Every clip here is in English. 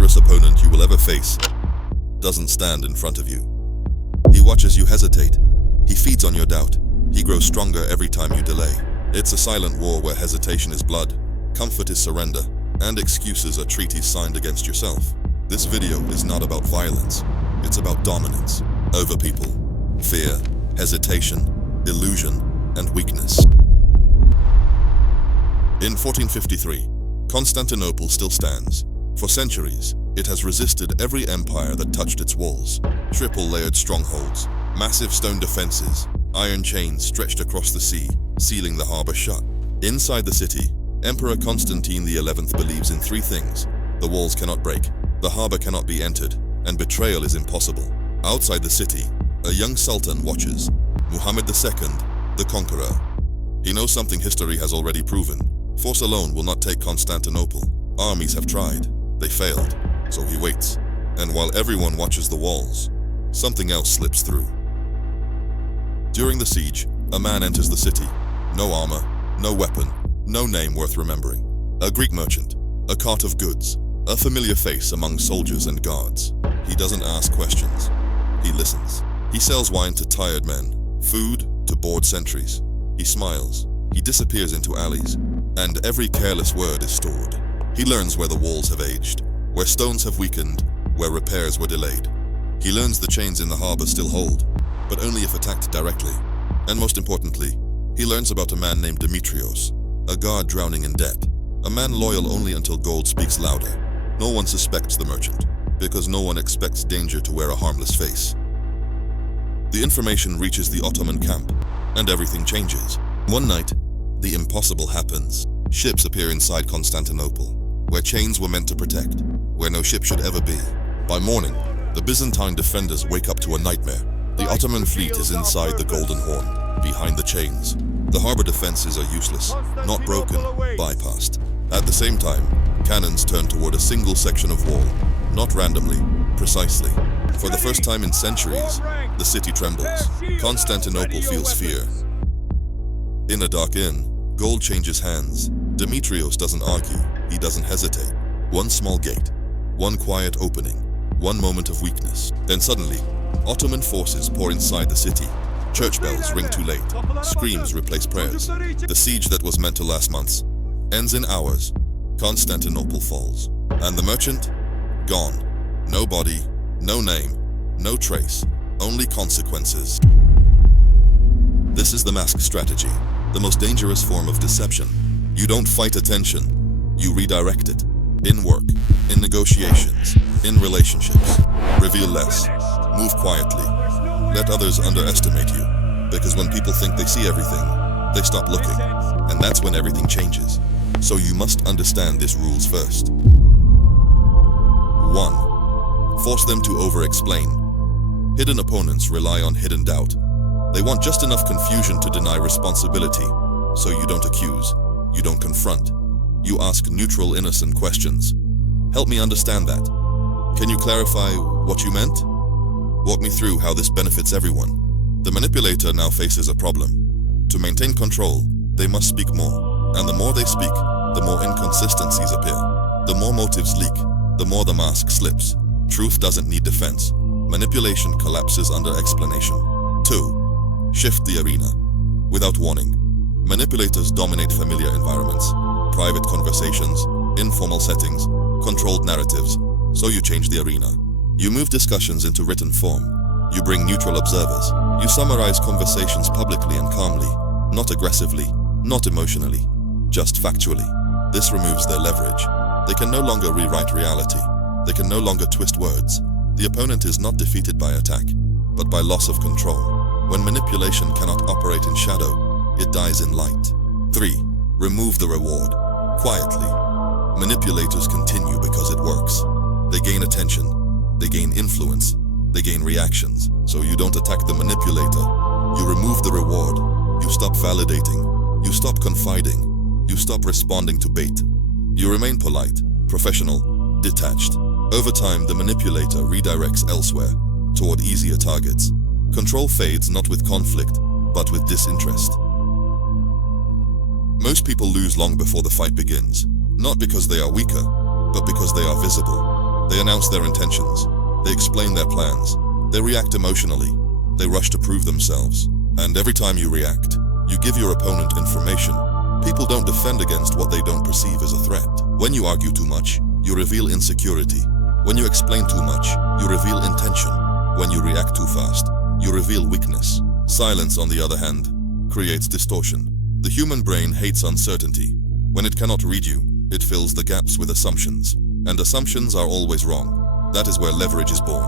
dangerous opponent you will ever face doesn't stand in front of you. He watches you hesitate. He feeds on your doubt. He grows stronger every time you delay. It's a silent war where hesitation is blood, comfort is surrender, and excuses are treaties signed against yourself. This video is not about violence. It's about dominance over people, fear, hesitation, illusion, and weakness. In 1453, Constantinople still stands. For centuries, it has resisted every empire that touched its walls. Triple-layered strongholds, massive stone defenses, iron chains stretched across the sea, sealing the harbor shut. Inside the city, Emperor Constantine XI believes in three things. The walls cannot break, the harbor cannot be entered, and betrayal is impossible. Outside the city, a young sultan watches, Muhammad II, the conqueror. He knows something history has already proven. Force alone will not take Constantinople. Armies have tried. They failed. So he waits. And while everyone watches the walls, something else slips through. During the siege, a man enters the city. No armor, no weapon, no name worth remembering. A Greek merchant, a cart of goods, a familiar face among soldiers and guards. He doesn't ask questions. He listens. He sells wine to tired men, food to bored sentries. He smiles. He disappears into alleys, and every careless word is stored. He learns where the walls have aged, where stones have weakened, where repairs were delayed. He learns the chains in the harbor still hold, but only if attacked directly. And most importantly, he learns about a man named Demetrios, a guard drowning in debt, a man loyal only until gold speaks louder. No one suspects the merchant, because no one expects danger to wear a harmless face. The information reaches the Ottoman camp, and everything changes. One night, the impossible happens. Ships appear inside Constantinople, where chains were meant to protect, where no ship should ever be. By morning, the Byzantine defenders wake up to a nightmare. The Ottoman fleet is inside the Golden Horn, behind the chains. The harbor defenses are useless, not broken, bypassed. At the same time, cannons turn toward a single section of wall, not randomly, precisely. For the first time in centuries, the city trembles. Constantinople feels fear. In a dark inn, gold changes hands. Demetrios doesn't argue, he doesn't hesitate. One small gate, one quiet opening, one moment of weakness. Then suddenly, Ottoman forces pour inside the city. Church bells ring too late. Screams replace prayers. The siege that was meant to last months ends in hours. Constantinople falls. And the merchant? Gone. No body, no name, no trace, only consequences. This is the mask strategy, the most dangerous form of deception. You don't fight attention, you redirect it. In work, in negotiations, in relationships. Reveal less, move quietly. Let others underestimate you, because when people think they see everything, they stop looking, and that's when everything changes. So you must understand these rules first. 1. Force them to over-explain. Hidden opponents rely on hidden doubt. They want just enough confusion to deny responsibility, so you don't accuse, you don't confront. You ask neutral, innocent questions. Help me understand that. Can you clarify what you meant? Walk me through how this benefits everyone. The manipulator now faces a problem. To maintain control, they must speak more. And the more they speak, the more inconsistencies appear. The more motives leak, the more the mask slips. Truth doesn't need defense. Manipulation collapses under explanation. 2. Shift the arena. Without warning, manipulators dominate familiar environments. Private conversations, informal settings, controlled narratives. So you change the arena. You move discussions into written form. You bring neutral observers. You summarize conversations publicly and calmly, not aggressively, not emotionally, just factually. This removes their leverage. They can no longer rewrite reality. They can no longer twist words. The opponent is not defeated by attack, but by loss of control. When manipulation cannot operate in shadow, it dies in light. 3. Remove the reward. Quietly. Manipulators continue because it works. They gain attention. They gain influence. They gain reactions. So you don't attack the manipulator. You remove the reward. You stop validating. You stop confiding. You stop responding to bait. You remain polite, professional, detached. Over time, the manipulator redirects elsewhere, toward easier targets. Control fades not with conflict, but with disinterest. Most people lose long before the fight begins, not because they are weaker, but because they are visible. They announce their intentions. They explain their plans. They react emotionally. They rush to prove themselves. And every time you react, you give your opponent information. People don't defend against what they don't perceive as a threat. When you argue too much, you reveal insecurity. When you explain too much, you reveal intention. When you react too fast, you reveal weakness. Silence, on the other hand, creates distortion. The human brain hates uncertainty. When it cannot read you, it fills the gaps with assumptions. And assumptions are always wrong. That is where leverage is born.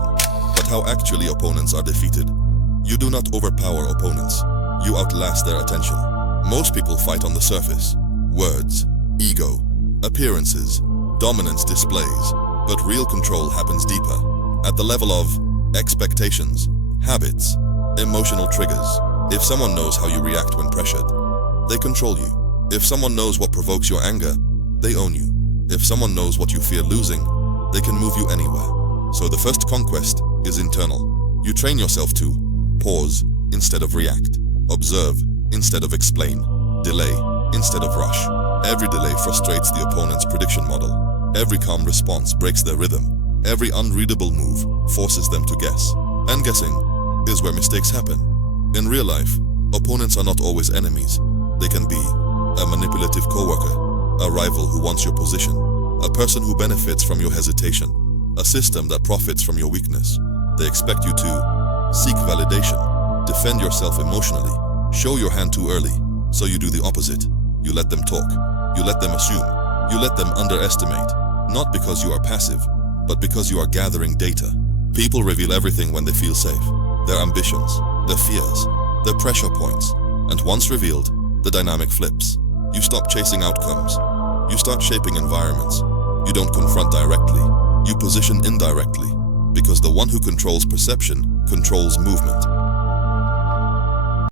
But how actually opponents are defeated? You do not overpower opponents. You outlast their attention. Most people fight on the surface. Words, ego, appearances, dominance displays. But real control happens deeper, at the level of expectations, habits, emotional triggers. If someone knows how you react when pressured, they control you. If someone knows what provokes your anger, they own you. If someone knows what you fear losing, they can move you anywhere. So the first conquest is internal. You train yourself to pause instead of react, observe instead of explain, delay instead of rush. Every delay frustrates the opponent's prediction model. Every calm response breaks their rhythm. Every unreadable move forces them to guess. And guessing is where mistakes happen. In real life, opponents are not always enemies. They can be a manipulative coworker, a rival who wants your position, a person who benefits from your hesitation, a system that profits from your weakness. They expect you to seek validation, defend yourself emotionally, show your hand too early, so you do the opposite. You let them talk. You let them assume. You let them underestimate. Not because you are passive, but because you are gathering data. People reveal everything when they feel safe. Their ambitions, their fears, their pressure points. And once revealed, the dynamic flips. You stop chasing outcomes. You start shaping environments. You don't confront directly. You position indirectly. Because the one who controls perception controls movement.